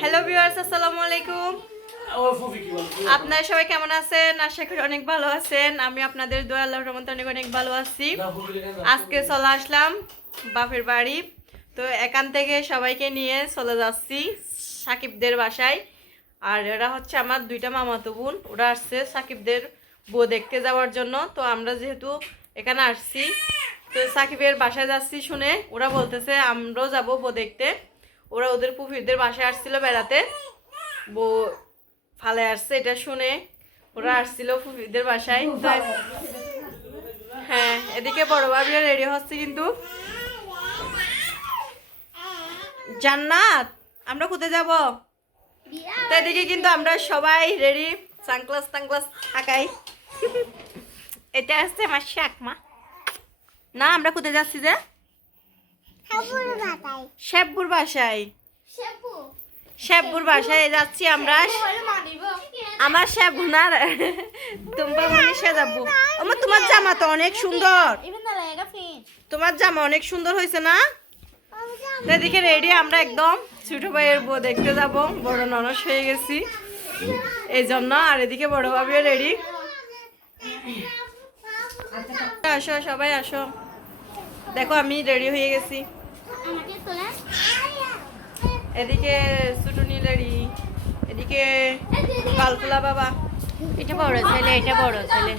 Hello viewers, আসসালামু আলাইকুম। আপনারা সবাই কেমন আছেন? আশা করি অনেক ভালো আছেন। আমি আপনাদের দোয়া আল্লাহর রহমতে অনেক অনেক ভালো আছি। আজকে চলে আসলাম বাপের বাড়ি। তো এখান থেকে সবাইকে নিয়ে চলে যাচ্ছি সাকিবদের বাসায়। আর এরা হচ্ছে আমার দুইটা মামাতো বোন। ওরা আসছে সাকিবদের বউ দেখতে যাওয়ার জন্য। তো আমরা যেহেতু এখানে আসছি, তো সাকিবের বাসায় যাচ্ছি শুনে ওরা বলতেছে আমরাও যাবো বউ দেখতে। ওরা ওদের পুফিদের বাসায় আসছিল বেড়াতে, বউ ফালে আসছে এটা শুনে ওরা আসছিল পুফিদের বাসায়। তাই হ্যাঁ, এদিকে বড় ভাবিরা রেডি হচ্ছে কিন্তু। জান্নাত, আমরা কোথায় যাব? তো এদিকে কিন্তু আমরা সবাই রেডি, সানগ্লাস টাংলাস থাকাই। এটা আসছে আমার শাকমা। না, আমরা কোথায় যাচ্ছি যে? শেবপুর বাসায়। শেবপুর বাসায় যাচ্ছি আমরা। আমার শেবুনার তোমার মনীষা যাবো। আমার তোমার জামা তো অনেক সুন্দর, তোমার জামা অনেক সুন্দর হয়েছে না? এদিকে রেডি আমরা একদম ছোট ভাইয়ের বউ দেখতে যাব, বড় ননস হয়ে গেছি এই জন্য। আর এদিকে বড় ভাবিও রেডি। আসো সবাই আসো, দেখো আমি রেডি হয়ে গেছি। এদিকে সুটুনি রেডি, এদিকে কালকুলা বাবা। এটা বড় ছেলে, এটা বড় ছেলে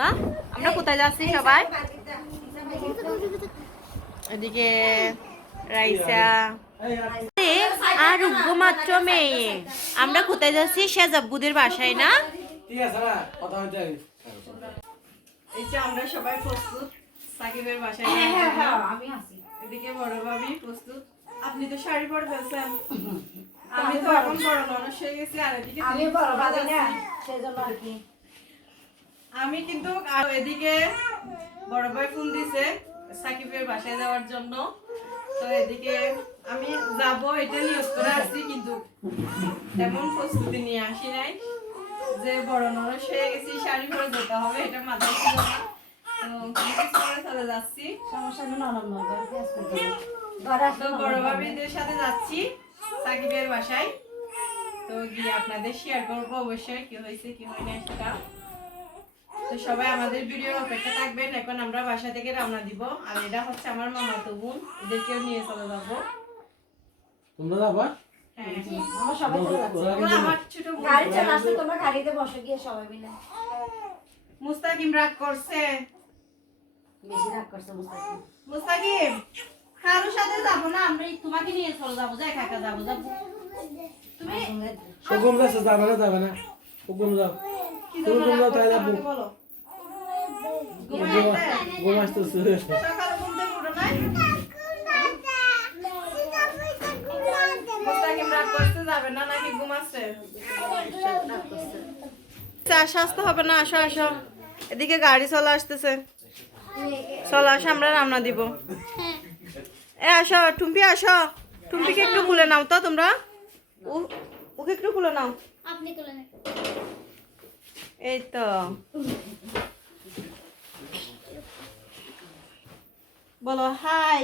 না? আমরা কোথায় যাচ্ছি সবাই? এদিকে রাইসা আর মাত্র মেয়ে। আমরা কোথায় যাচ্ছি? শেজাব্বুদের বাসায় না? এই যে আমরা সবাই প্রস্তুত সাকিবের বাসায় যাওয়ার জন্য। এদিকে বড় ভাবি প্রস্তুত। আপনি তো শাড়ি পরে ফেলছেন, আমি তো এখন বড় মানুষ হয়ে গেছি। আর এদিকে আমি বড় ভাবি না, সেজন্য আর কি। আমি কিন্তু এদিকে বড় ভাই ফোন দিছে সাকিবের বাসায় যাওয়ার জন্য। তো এদিকে আমি যাব এটা নিয়োগ করে আসছি, কিন্তু তেমন প্রস্তুতি নিয়ে আসি নাই যে বড় নরস হয়ে গেছি শাড়ি পরে যেতে হবে, এটা মাথায় ছিল না। তো চলে যাচ্ছি, তো বড় ভাবিদের সাথে যাচ্ছি সাকিবের বাসায়। তো গিয়ে আপনাদের শেয়ার করবো অবশ্যই কি হয়েছে কি হয় না সেটা। তো সবাই আমাদের ভিডিওর অপেক্ষা থাকবেন। এখন আমরা বাসা থেকে রওনা দিব। আর এটা হচ্ছে আমার মামাতো বোন, এদেরকেও নিয়ে চলে যাবো। তোমরা যাবা? হ্যাঁ, আমরা সবাই চলে যাচ্ছি। ওরা আমার ছোট বোন, গাড়ি চলে আসছে, তোমরা গাড়িতে বসে গিয়ে সবাই মিলে। মুস্তাকিম রাগ করছে, বেশি রাগ করছে মুস্তাকিম। মুস্তাকিম, কারোর সাথে যাবো না, আমরা তোমাকে নিয়ে চলে যাবো, যে একা একা যাবো। তুমি হুকুম যাচ্ছে, যাবে না হুকুম যাও, তুমি যাও তাই যাবো। ঘুম আসতেছে, সকালে ঘুম থেকে উঠো নাই? মুস্তাকিম রাগ করছে, যাবে না নাকি ঘুমাচ্ছে? আসতে হবে না, আসো আসো, এদিকে গাড়ি চলে আসতেছে। চলো আসো, আমরা রওনা দিব। এ আসো টুম্পি, আসো। টুম্পিকে একটু খুলে নাও তো তোমরা, ওকে একটু খুলে নাও। আপনি খুলে নেন। এই তো বলো হাই।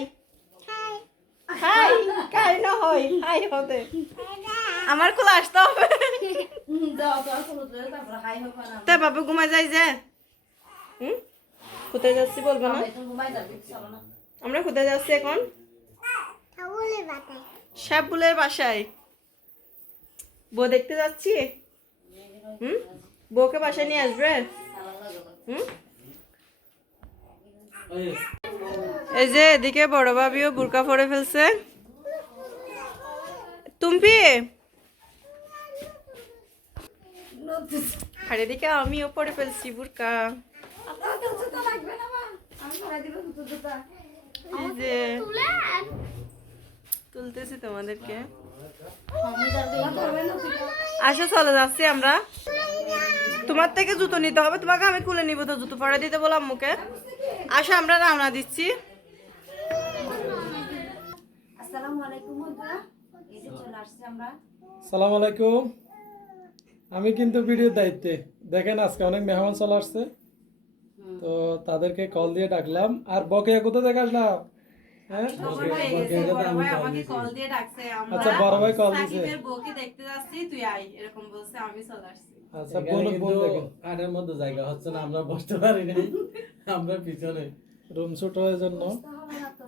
হাই কাই না হয়, হাই হতে আমার কোলে আসতে হবে। তাই বাবা ঘুমায় যাই যে। কোথায় যাচ্ছি বলবো না? আমরা কোথায় যাচ্ছি এখন? সাবুলের বাসায় বউ দেখতে যাচ্ছি। বউকে বাসায় নিয়ে আসবে। এই যে এদিকে বড় ভাবিও বুরকা পরে ফেলছে। তুমি আর এদিকে আমিও পরে ফেলছি বুরকা। এই যে তুলতেছি তোমাদেরকে। আসো চলে যাচ্ছি আমরা। তোমার থেকে জুতো নিতে হবে, তোমাকে আমি খুলে নিব তো, জুতো পরে দিতে বললাম মুখে। আসো আমরা রওনা দিচ্ছি। সালাম আলাইকুম। আমি কিন্তু ভিডিওর দায়িত্বে, দেখেন আজকে অনেক মেহমান চলে আসছে, তো তাদেরকে কল দিয়ে ডাকলাম। আর বকেয়া কোথা থেকে আসলাম? হ্যাঁ খবর পেয়ে গেছি, বড় ভাই আমাকে কল দিয়ে ডাকছে, আমরা আচ্ছা বড় ভাই কল দিছে সাকিবের বউকে দেখতে যাচ্ছি, তুই আয়, এরকম বলছে, আমি চলে আসছি। আচ্ছা বোন বোন দেখেন কারের মধ্যে জায়গা হচ্ছে না, আমরা বসতে পারি নাই, আমরা পিছনে। রুম ছোট হওয়ার জন্য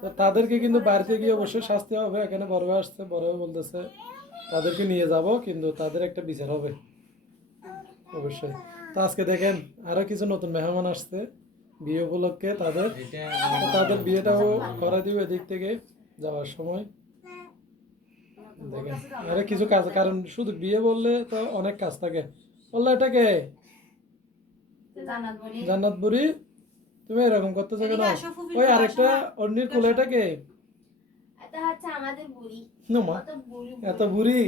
তো তাদেরকে কিন্তু বাড়িতে গিয়ে অবশ্যই শাস্তি হবে। এখানে বড় ভাই আসছে, বড় ভাই বলতেছে তাদেরকে নিয়ে যাব, কিন্তু তাদের একটা বিচার হবে অবশ্যই। তো আজকে দেখেন আরো কিছু নতুন মেহমান আসছে বিয়ে উপলক্ষে, তাদের তাদের বিয়েটাও করা দিবে এদিক থেকে যাওয়ার সময়। দেখেন আরে কিছু কাজ, কারণ শুধু বিয়ে বললে তো অনেক কাজ থাকে। বললো এটাকে জান্নাত বুড়ি, তুমি এরকম করতেছো কেন? এদিকে আসো, ফুফি, ওই আসো আরেকটা না। অন্যের কোলেটাকে এটা হচ্ছে আমাদের বুড়ি। নোমা কত বুড়ি এত বুড়ি।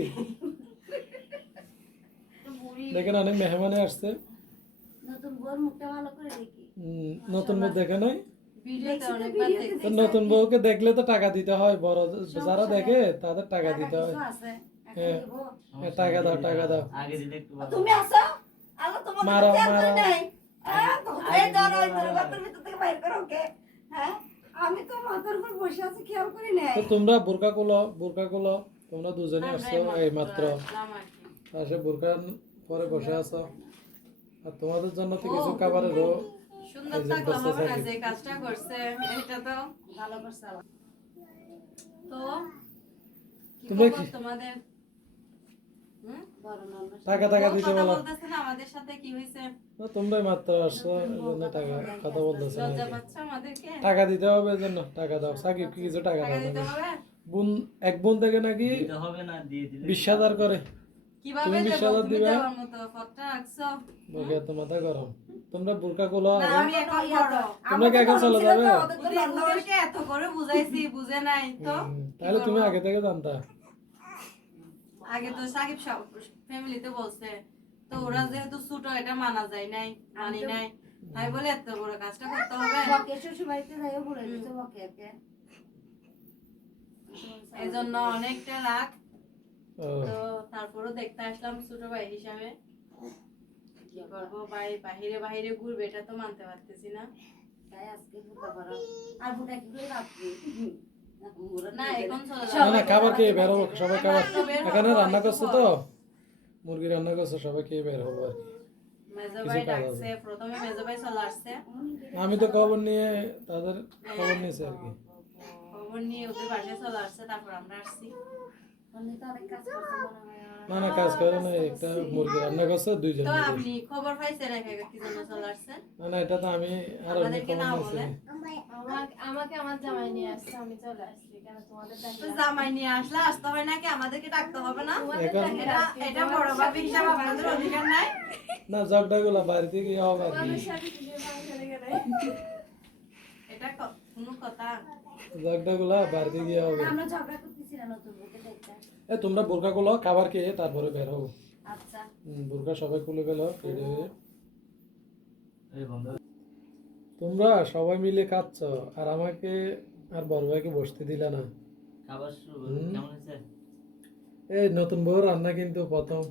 বুড়ি। দেখেন অনেক মেহমানে আসছে। নতুন বউর মুখটা ভালো করে দেখি। নতুন বউ দেখে নাই ভিডিওতে অনেকবার দেখছি। তো, নতুন বউকে দেখলে তো টাকা দিতে হয়, বড় যারা দেখে তাদের টাকা দিতে হয়। কিছু আছে? হ্যাঁ টাকা দাও টাকা দাও। আগে দিলে একটু ভালো। তুমি আসো। আলো তোমাকে মারো, খেয়াল করে মারো। নাই। এই দাঁড়াও, এই তোর বাতের ভিতর থেকে বাইর করো ওকে। হ্যাঁ? আমি তো মাথার উপর বসে আছি, খেয়াল করি নাই। তো তোমরা বোরকা খুলো, তোমরা দুজনে আসছো এই মাত্র, আসলাম আর কি। আসে বোরকা পরে বসে আছো। আর তোমাদের জন্য তো কিছু খাবারেরও সুন্দর এই যে থাকলে বসে হবে না, থাকি। যে কাজটা করছে এটা তো ভালো করছে আলো। তো কি তোমরা খবর কি- তোমাদের? বড় নন্দ। টাকা দিতে কথা বলো। বলতেছে না আমাদের সাথে, কি হয়েছে? তো তোমরাই মাত্র আসছো এই জন্য টাকা কথা বলতেছো লজ্জা নাকি? পাচ্ছ আমাদেরকে? টাকা দিতে হবে এই জন্য টাকা দাও। সাকিব কি কিছু টাকা টাকা দাও দিতে নাকি? হবে? বোন এক বোন থেকে নাকি দিতে হবে না, দিয়ে দিলে 20,000 করে। কিভাবে তুমি দেবো? 20,000 তুমি দিবা? দেওয়ার মতো পথটা রাখছো? বলকে এত মাথা গরম। তোমরা বোরকা খুলো না, আগে। আমি এখন বড়। তোমরা কি এখন চলে যাবে? ওদেরকে এত করে বুঝাইছি, বুঝে নাই তো। তাহলে তুমি আগে থেকে জানতা। আগে তো সাকিব সব ফ্যামিলিতে বলছে, তো ওরা যেহেতু ছোট, এটা মানা যায় নাই, মানি নাই, তাই বলে এত বড় কাজটা করতে হবে। বকে শ্বশুর বাড়িতে যাইও বলে দিতে বকেকে। এই জন্য অনেকটা রাগ। ও, তো তারপরও দেখতে আসলাম ছোট ভাই হিসাবে। কি করবো ভাই, বাহিরে বাহিরে ঘুরবে, এটা তো মানতে পারতেছি না। তাই আজকে ফুটা করো। আর ফুটা কি করে রাখবি? না, এখন চলে না যাবো। না খাবার খেয়ে বের হবো, সবাই খাবার বের হবো, এখানে রান্না একটু করছো পর। তো, মুরগি রান্না করছো, সবাই খেয়ে বের হবো আর কি। মেজো কিছু ভাই কাজ ডাকছে, আছে। প্রথমে মেজো ভাই চলে আসছে। আমি তো খবর নিয়ে তাদের খবর নিয়েছি আর কি। খবর নিয়ে ওদের বাসায় চলে আসছে, তারপর আমরা আসছি। উনি তো অনেক কাজ করতে মনে হয়। না না কাজ করে না, একটা মুরগি রান্না করছে দুইজন তো মিলে। আপনি খবর পাইছেন একা একা কি জন্য চলে আসছেন? না না এটা তো আমি আর এমনি আমাদেরকে খবর না নিয়েছি। বলে? আমাকে আমার জামাই নিয়ে আসছে, আমি চলে আসছি। কেন তোমাদের তো ডাকলাম? জামাই নিয়ে আসলে আসতে হয় নাকি? আমাদেরকে ডাকতে হবে না? তোমাদের এখন- ডাকলে এটা আসছি। এটা বড় ভাবি হিসাবে আপনাদের অধিকার নাই? না জগডা গুলা বাড়িতে গিয়ে হবে আর কি। তোমাদের সাথে দুজন সংসারে গেলে। এটা কোনো কথা? জগডা গুলা বাড়িতে গিয়ে হবে। আমরা ঝগড়া করতেছি না নতুন বউকে দেখতে। এ তোমরা বোরকা গুলো খাবার খেয়ে তারপরে বের হবো। আচ্ছা। বোরকা সবাই খুলে গেল কেটে। এই বন্ধু, তোমরা সবাই মিলে খাচ্ছ আর আমাকে আর বড় ভাইকে বসতে দিলা না। খাবার শুরু হুম। কেমন হয়েছে? এই নতুন বউ রান্না কিন্তু প্রথম।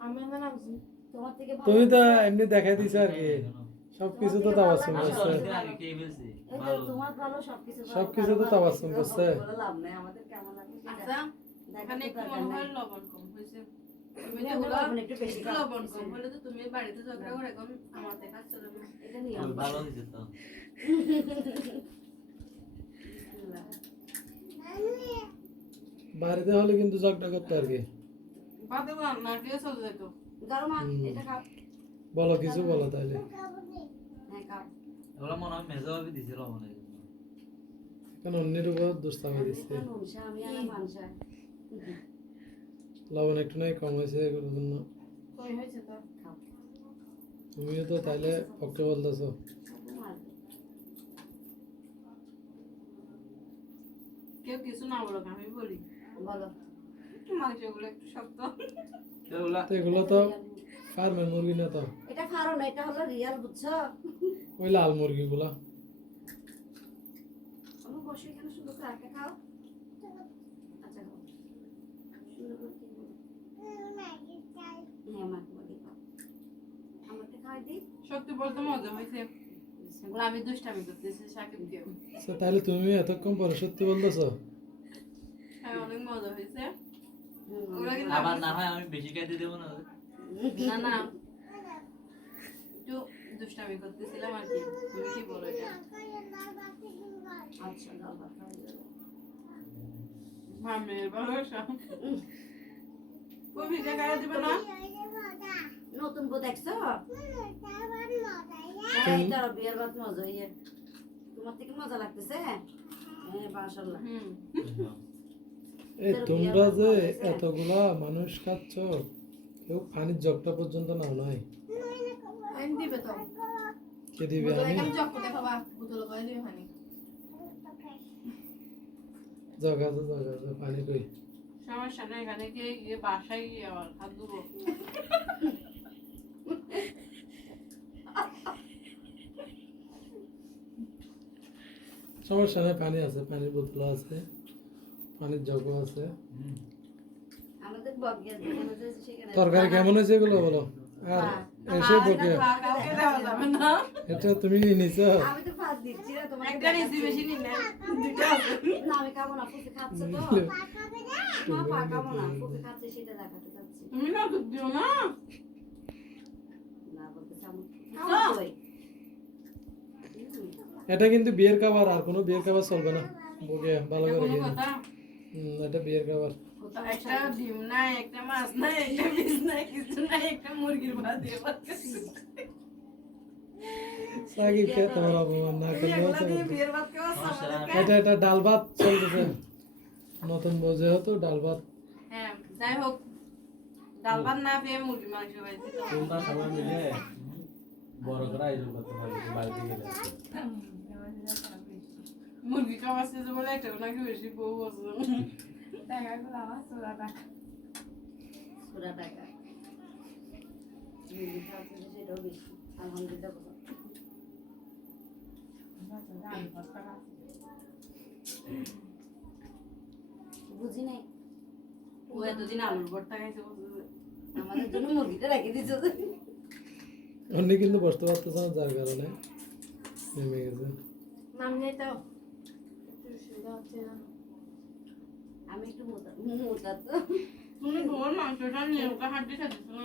আমি এখন আসছি। তোমার থেকে ভালো তুমি তো হচ্ছে। এমনি দেখাই দিছো আর কি, সবকিছু তো তাবাসুম আমি তো করছে। অনেকদিন আগে খেয়ে ফেলছি, এই তো ভালো। তোমার ভালো সবকিছু ভালো। সবকিছু তো কারো তাবাসসুম ভালো করছে। বলে লাভ নাই, আমাদের কেমন লাগে সেটা আচ্ছা, দেখার এখানে তো একটু দরকার মনে নাই। হয় লবণ কম হয়েছে। তুমি তুমি তো এখন বলো, লবণ একটু বেশি একটু খাও। লবণ কম হলে তো তুমি বাড়িতে ঝগড়া করে, এখন আমার দেখাচ্ছ না। এটা নিয়ে খুবই ভালো হয়েছে তো। বাড়িতে হলে কিন্তু জগটা করতে আর কি। বাদে না দিয়ে চলে যেত। গরম এটা খাও। বলো কিছু বলো তাইলে। হ্যাঁ খাও। এগুলো মনে হয় মেজো ভাবি দিছিল মনে হয়। এখন অন্যের উপর দুষ্টামি দিচ্ছে। আমি তো নুনসা, আমি আর মানসা। লবণ একটু নাই কম হয়েছে এগুলোর জন্য। কই হয়েছে তো? খাও। তুমিও তো তাইলে পক্ষে বলতেছো। মারবে। কেউ কিছু না বলো, আমি বলি বলো। একটু মাংসগুলো একটু শক্ত। এগুলা তো এগুলো তো ফার্মের মুরগি না তো, এটা ফারো না, এটা হলো রিয়াল, বুঝছো? ওই লাল মুরগি গুলা। আমি বসে এখানে সুন্দর করে আটকে খাও। আচ্ছা খাও। সুন্দর করে খেয়ে নাও। হ্যাঁ মা, তোমাকে খাও। আমাকে খাওয়াই দিই। সত্যি বলতে মজা হয়েছে। এগুলো আমি দুষ্টামি করতেছি সাকিবকে। আচ্ছা, তাহলে তুমি এতক্ষণ পরে সত্যি বলতেছো? হ্যাঁ, অনেক মজা হয়েছে। হুম। ওরা কিন্তু আবার না হয় আমি বেশি খাইতে দেবো না। না না একটু দুষ্টামি করতেছিলাম আর কি। তুমি কি বলো এটা? আচ্ছা ডাল ভাত খাওয়া যাবে। মামের ভালোবাসা কবিতা গায়ে দিবে না? নতুন বউ দেখছো? হ্যাঁ, এটা বিয়ের ভাত মজা ইয়ে। তোমার থেকে মজা লাগতেছে? হ্যাঁ, মাশাআল্লাহ। হুম। এই তোমরা যে এতগুলা মানুষ খাচ্ছ, কেউ পানির জগটা পর্যন্ত নাও নাই। আমি দিবে তো কে দিবে? বোতল আমি এখানে জগ করে খাবা বোতল করে দিবে পানি জগ আছে, জগ আছে, পানি কই? সমস্যা নেই, এখানে গিয়ে বাসায় গিয়ে আবার হাত ধুবো। সমস্যা নেই, পানি আছে, পানির বোতল আছে, পানির জগও আছে। আমাদের বগিয়া যেখানে যে সেখানে তরকারি কেমন হয়েছে এগুলো বলো? আর এসে বকে কাউকে দেওয়া যাবে না। এটা তুমি নিয়ে নিছো? আমি তো ভাত দিচ্ছি না তোমাকে। একটা নিচি বেশি নিলে দুইটা আছে। না আমি খাবো না, ফুফি খাচ্ছে তো। মা পা খাবো না, ফুফি খাচ্ছে সেটা দেখাতে চাচ্ছি। তুমি না দুধ দিও না। না বলতে চাবো খাবো কই? এটা কিন্তু বিয়ের খাবার, আর কোনো বিয়ের খাবার চলবে না। বকে ভালো এটা করে কোনো খেয়ে কথা? এটা বিয়ের খাবার। একটা ডিম নাই, একটা মাছ নাই, একটা বীজ নাই, কিছু নাই, একটা মুরগির ভাত দিয়ে ভাত খাচ্ছি। সাকিব কে তোমার অপমান না তুমি করলেও এগুলা দিয়ে চলবে। বিয়ের ভাত খাওয়াচ্ছ আমাদেরকে? এটা ডাল ভাত চলতেছে, নতুন বোঝে হতো ডাল ভাত। হ্যাঁ, যাই হোক, ডাল ভাত না পেয়ে মুরগির মাংস খাইছি তো। তোমরা সবাই মিলে বড় করে আয়োজন করতে পারবে বাড়িতে গেলে। মুরগি খাওয়াচ্ছে যে বলে একটা নাকি বেশি বউ আছে। টাকাগুলো আমার সোলা টাকা সুরা টাকা মুরগি খাচ্ছে যে সেটাও বেশি। আলহামদুলিল্লাহ বলো। বুঝি নাই, ও এতদিন আলুর ভর্তা খাইছে বলছে। আমাদের জন্য মুরগিটা রেখে দিচ্ছ। অন্য কিন্তু বসতে পারতেছে না, যার কারণে নেমে গেছে। নাম নেই তো একটু সুবিধা হচ্ছে না আমি একটু মোটা মোটা তো। তুমি বল মাংসটা নিয়ে ওকে হাঁটি খাচ্ছিস না?